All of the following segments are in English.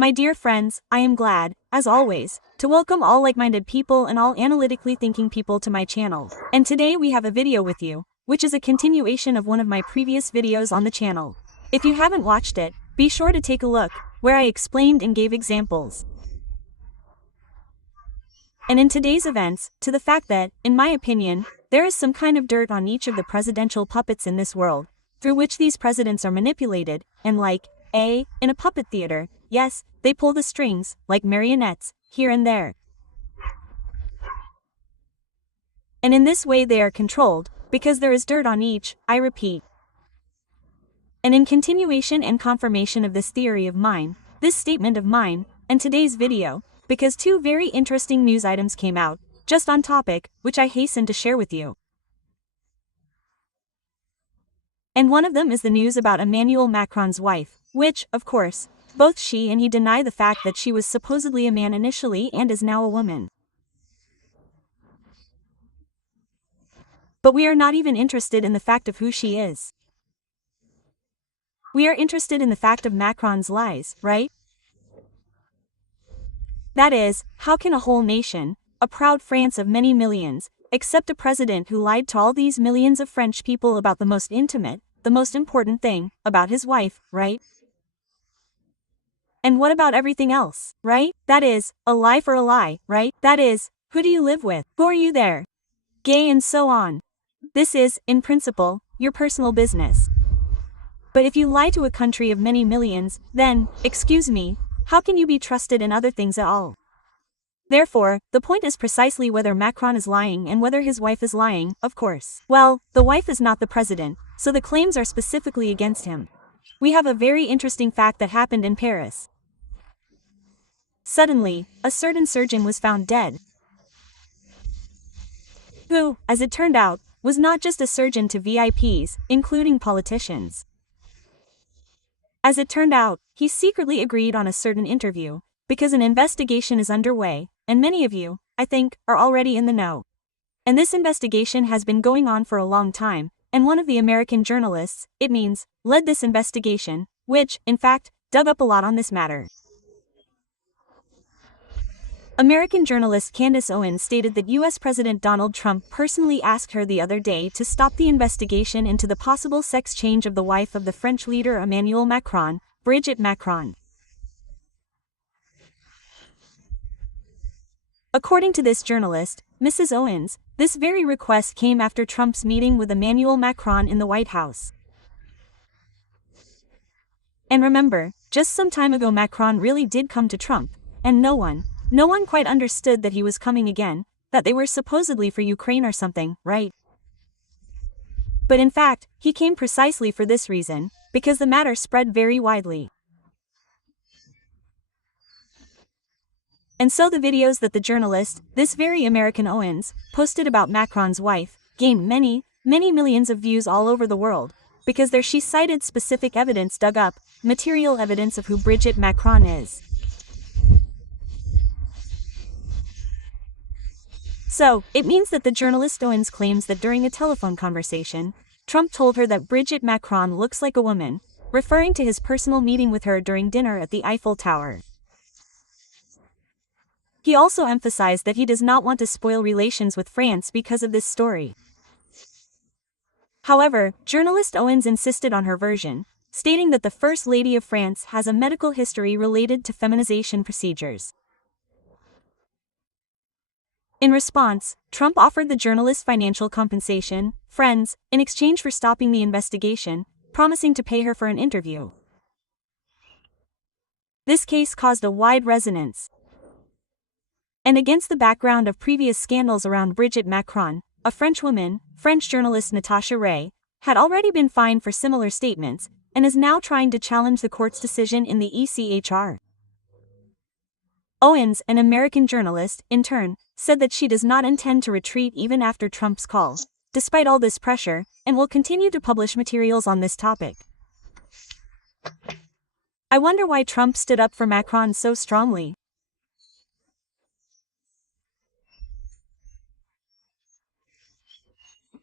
My dear friends, I am glad, as always, to welcome all like-minded people and all analytically thinking people to my channel. And today we have a video with you, which is a continuation of one of my previous videos on the channel. If you haven't watched it, be sure to take a look, where I explained and gave examples. And in today's events, to the fact that, in my opinion, there is some kind of dirt on each of the presidential puppets in this world, through which these presidents are manipulated, and like, in a puppet theater, yes, they pull the strings, like marionettes, here and there. And in this way they are controlled, because there is dirt on each, I repeat. And in continuation and confirmation of this theory of mine, this statement of mine, and today's video, because two very interesting news items came out, just on topic, which I hasten to share with you. And one of them is the news about Emmanuel Macron's wife, which, of course, both she and he deny the fact that she was supposedly a man initially and is now a woman. But we are not even interested in the fact of who she is. We are interested in the fact of Macron's lies, right? That is, how can a whole nation, a proud France of many millions, accept a president who lied to all these millions of French people about the most intimate, the most important thing, about his wife, right? And what about everything else, right? That is, a lie for a lie, right? That is, who do you live with? Who are you there? Gay and so on. This is, in principle, your personal business. But if you lie to a country of many millions, then, excuse me, how can you be trusted in other things at all? Therefore, the point is precisely whether Macron is lying and whether his wife is lying, of course. Well, the wife is not the president, so the claims are specifically against him. We have a very interesting fact that happened in Paris. Suddenly, a certain surgeon was found dead, who, as it turned out, was not just a surgeon to VIPs, including politicians. As it turned out, he secretly agreed on a certain interview, because an investigation is underway, and many of you, I think, are already in the know. And this investigation has been going on for a long time, and one of the American journalists, it means, led this investigation, which, in fact, dug up a lot on this matter. American journalist Candace Owens stated that U.S. President Donald Trump personally asked her the other day to stop the investigation into the possible sex change of the wife of the French leader Emmanuel Macron, Brigitte Macron. According to this journalist, Mrs. Owens, this very request came after Trump's meeting with Emmanuel Macron in the White House. And remember, just some time ago Macron really did come to Trump, and no one quite understood that he was coming again, that they were supposedly for Ukraine or something, right? But in fact, he came precisely for this reason, because the matter spread very widely. And so the videos that the journalist, this very American Owens, posted about Macron's wife, gained many millions of views all over the world, because there she cited specific evidence dug up, material evidence of who Brigitte Macron is. So, it means that the journalist Owens claims that during a telephone conversation, Trump told her that Brigitte Macron looks like a woman, referring to his personal meeting with her during dinner at the Eiffel Tower. He also emphasized that he does not want to spoil relations with France because of this story. However, journalist Owens insisted on her version, stating that the First Lady of France has a medical history related to feminization procedures. In response, Trump offered the journalist financial compensation, friends, in exchange for stopping the investigation, promising to pay her for an interview. This case caused a wide resonance. And against the background of previous scandals around Brigitte Macron, a French woman, French journalist Natasha Ray, had already been fined for similar statements, and is now trying to challenge the court's decision in the ECHR. Owens, an American journalist, in turn, said that she does not intend to retreat even after Trump's call, despite all this pressure, and will continue to publish materials on this topic. I wonder why Trump stood up for Macron so strongly.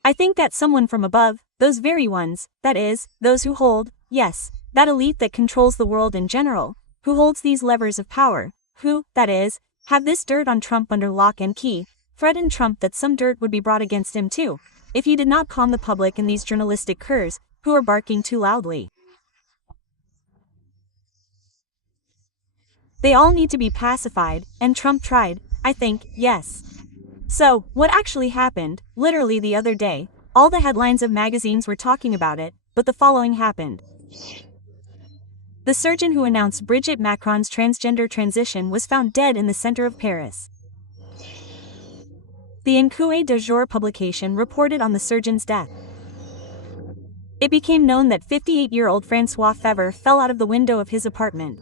I think that someone from above, those very ones, that is, those who hold, yes, that elite that controls the world in general, who holds these levers of power, who, that is, have this dirt on Trump under lock and key, threatened Trump that some dirt would be brought against him too, if he did not calm the public and these journalistic curs, who are barking too loudly. They all need to be pacified, and Trump tried, I think, yes. So, what actually happened, literally the other day, all the headlines of magazines were talking about it, but the following happened. The surgeon who announced Brigitte Macron's transgender transition was found dead in the center of Paris. The Enquête du Jour publication reported on the surgeon's death. It became known that 58-year-old François Fever fell out of the window of his apartment.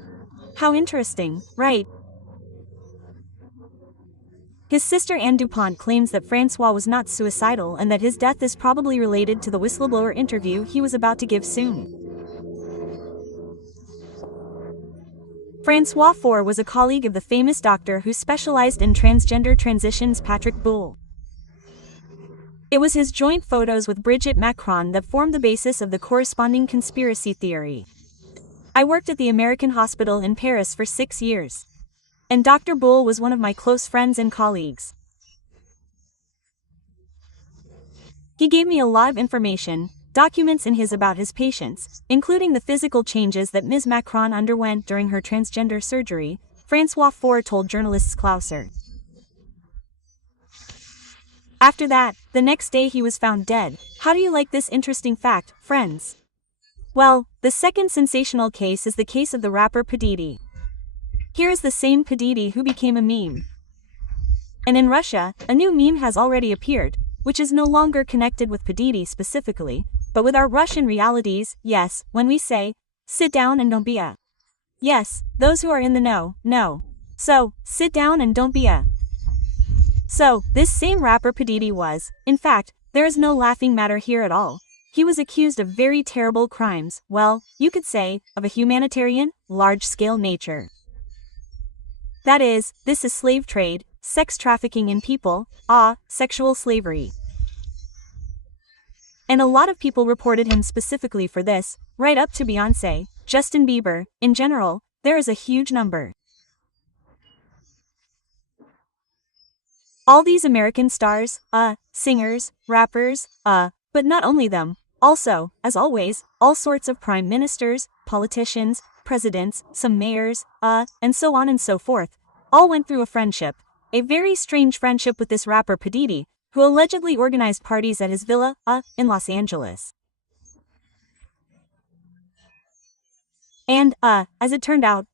How interesting, right? His sister Anne Dupont claims that François was not suicidal and that his death is probably related to the whistleblower interview he was about to give soon. François Fever was a colleague of the famous doctor who specialized in transgender transitions Patrick Boule. It was his joint photos with Brigitte Macron that formed the basis of the corresponding conspiracy theory. I worked at the American hospital in Paris for 6 years. And Dr. Boule was one of my close friends and colleagues. He gave me a lot of information, documents about his patients, including the physical changes that Ms. Macron underwent during her transgender surgery, François Fever told journalists Clouser. After that, the next day he was found dead. How do you like this interesting fact, friends? Well, the second sensational case is the case of the rapper P. Diddy. Here is the same P. Diddy who became a meme. And in Russia, a new meme has already appeared, which is no longer connected with P. Diddy specifically, but with our Russian realities. Yes, when we say, sit down and don't be a. Yes, those who are in the know. So, sit down and don't be a. So, this same rapper P. Diddy was, in fact, there is no laughing matter here at all. He was accused of very terrible crimes, well, you could say, of a humanitarian, large-scale nature. That is, this is slave trade, sex trafficking in people, sexual slavery. And a lot of people reported him specifically for this, right up to Beyoncé, Justin Bieber. In general, there is a huge number. All these American stars, singers, rappers, but not only them, also, as always, all sorts of prime ministers, politicians, presidents, some mayors, and so on and so forth, all went through a friendship, a very strange friendship with this rapper P. Diddy, who allegedly organized parties at his villa, in Los Angeles. And, as it turned out,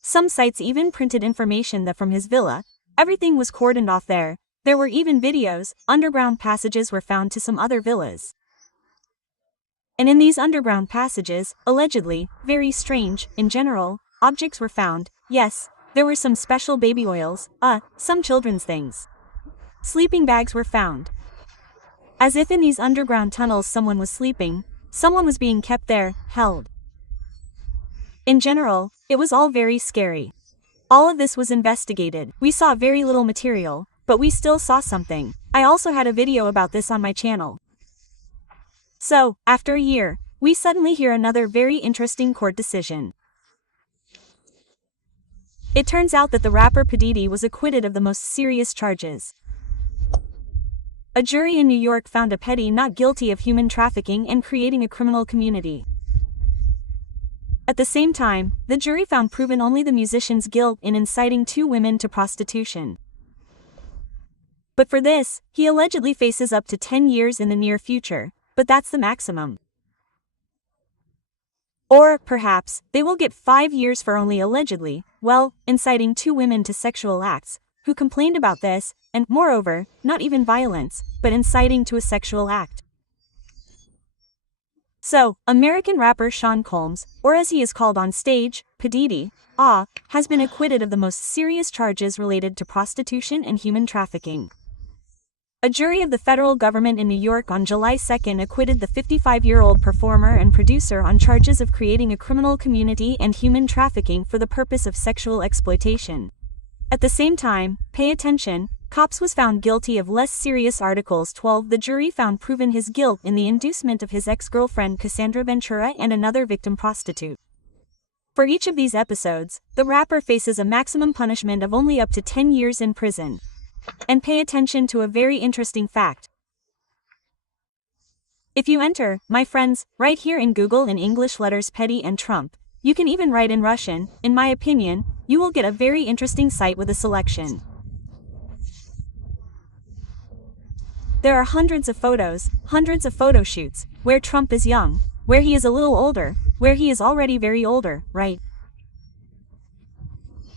some sites even printed information that from his villa, everything was cordoned off there. There were even videos, underground passages were found to some other villas. And in these underground passages, allegedly, very strange, in general, objects were found. Yes, there were some special baby oils, some children's things. Sleeping bags were found. As if in these underground tunnels someone was sleeping, someone was being kept there, held. In general, it was all very scary. All of this was investigated. We saw very little material, but we still saw something. I also had a video about this on my channel. So, after a year, we suddenly hear another very interesting court decision. It turns out that the rapper P. Diddy was acquitted of the most serious charges. A jury in New York found a Petty not guilty of human trafficking and creating a criminal community. At the same time, the jury found proven only the musician's guilt in inciting 2 women to prostitution. But for this, he allegedly faces up to 10 years in the near future, but that's the maximum. Or, perhaps, they will get 5 years for only allegedly, inciting 2 women to sexual acts, who complained about this, and, moreover, not even violence, but inciting to a sexual act. So, American rapper Sean Combs, or as he is called on stage, P. Diddy, has been acquitted of the most serious charges related to prostitution and human trafficking. A jury of the federal government in New York on July 2 acquitted the 55-year-old performer and producer on charges of creating a criminal community and human trafficking for the purpose of sexual exploitation. At the same time, pay attention, Cops was found guilty of less serious articles 12. The jury found proven his guilt in the inducement of his ex-girlfriend Cassandra Ventura and another victim prostitute. For each of these episodes, the rapper faces a maximum punishment of only up to 10 years in prison. And pay attention to a very interesting fact. If you enter, my friends, right here in Google in English letters Petty and Trump, you can even write in Russian, in my opinion, you will get a very interesting site with a selection. There are hundreds of photos, hundreds of photo shoots, where Trump is young, where he is a little older, where he is already very older, right?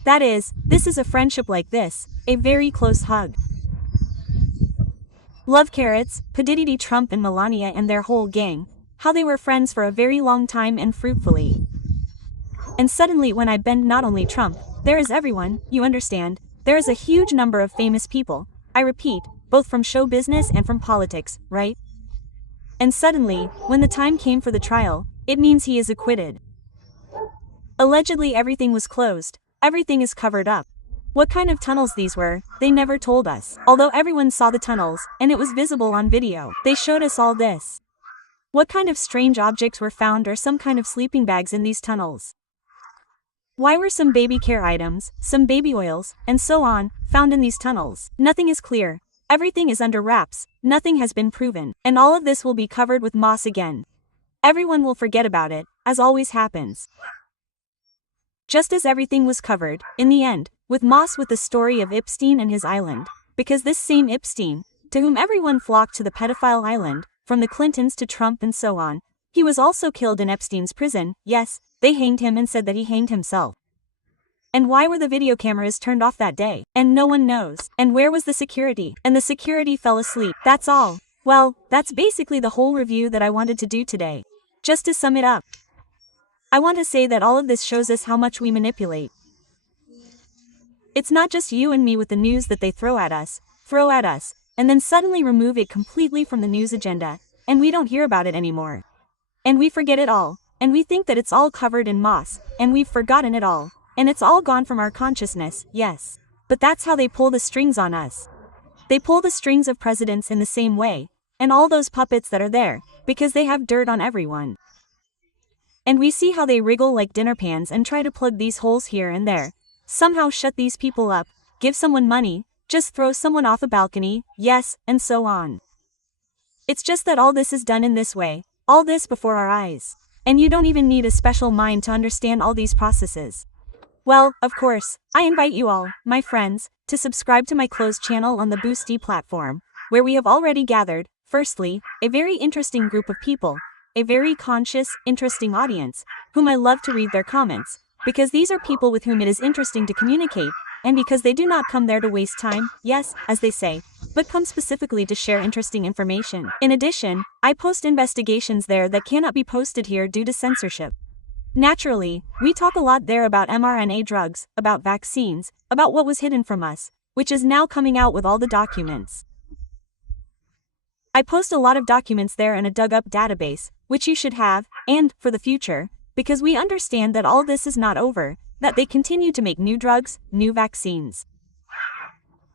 That is, this is a friendship like this, a very close hug. Love carrots, P. Trump and Melania and their whole gang, how they were friends for a very long time and fruitfully. And suddenly when I bend not only Trump, there is everyone, you understand, there is a huge number of famous people, I repeat, both from show business and from politics, right? And suddenly, when the time came for the trial, it means he is acquitted. Allegedly everything was closed, everything is covered up. What kind of tunnels these were, they never told us. Although everyone saw the tunnels, and it was visible on video, they showed us all this. What kind of strange objects were found or some kind of sleeping bags in these tunnels? Why were some baby care items, some baby oils, and so on, found in these tunnels? Nothing is clear. Everything is under wraps, nothing has been proven, and all of this will be covered with moss again. Everyone will forget about it, as always happens. Just as everything was covered, in the end, with moss with the story of Epstein and his island, because this same Epstein, to whom everyone flocked to the pedophile island, from the Clintons to Trump and so on, he was also killed in Epstein's prison, yes, they hanged him and said that he hanged himself. And why were the video cameras turned off that day? And no one knows. And where was the security? And the security fell asleep. That's all. Well, that's basically the whole review that I wanted to do today. Just to sum it up, I want to say that all of this shows us how much we manipulate. It's not just you and me with the news that they throw at us, and then suddenly remove it completely from the news agenda, and we don't hear about it anymore. And we forget it all, and we think that it's all covered in moss, and we've forgotten it all. And it's all gone from our consciousness, yes. But that's how they pull the strings on us. They pull the strings of presidents in the same way, and all those puppets that are there, because they have dirt on everyone. And we see how they wriggle like dinner pans and try to plug these holes here and there. Somehow shut these people up, give someone money, just throw someone off a balcony, yes, and so on. It's just that all this is done in this way, all this before our eyes. And you don't even need a special mind to understand all these processes. Well, of course, I invite you all, my friends, to subscribe to my closed channel on the Boosty platform, where we have already gathered, firstly, a very interesting group of people, a very conscious, interesting audience, whom I love to read their comments, because these are people with whom it is interesting to communicate, and because they do not come there to waste time, yes, as they say, but come specifically to share interesting information. In addition, I post investigations there that cannot be posted here due to censorship. Naturally, we talk a lot there about mRNA drugs, about vaccines, about what was hidden from us, which is now coming out with all the documents. I post a lot of documents there in a dug-up database, which you should have, and, for the future, because we understand that all this is not over, that they continue to make new drugs, new vaccines.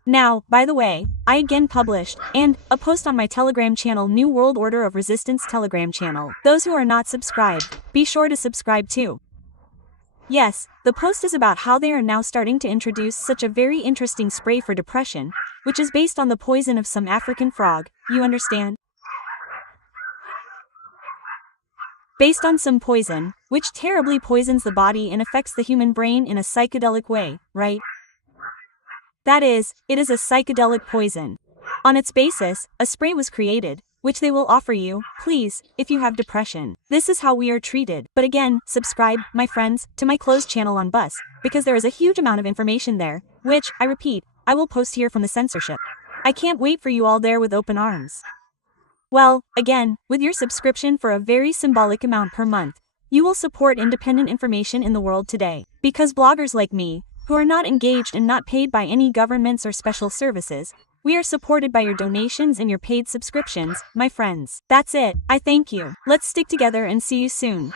Now, by the way, I again published, a post on my Telegram channel New World Order of Resistance Telegram channel. Those who are not subscribed, be sure to subscribe too. Yes, the post is about how they are now starting to introduce such a very interesting spray for depression, which is based on the poison of some African frog, you understand? Based on some poison, which terribly poisons the body and affects the human brain in a psychedelic way, right? That is, it is a psychedelic poison. On its basis, a spray was created, which they will offer you, please, if you have depression. This is how we are treated. But again, subscribe, my friends, to my closed channel on Bus, because there is a huge amount of information there, which, I repeat, I will post here from the censorship. I can't wait for you all there with open arms. Well, again, with your subscription for a very symbolic amount per month, you will support independent information in the world today. Because bloggers like me, who are not engaged and not paid by any governments or special services, we are supported by your donations and your paid subscriptions, my friends. That's it. I thank you. Let's stick together and see you soon.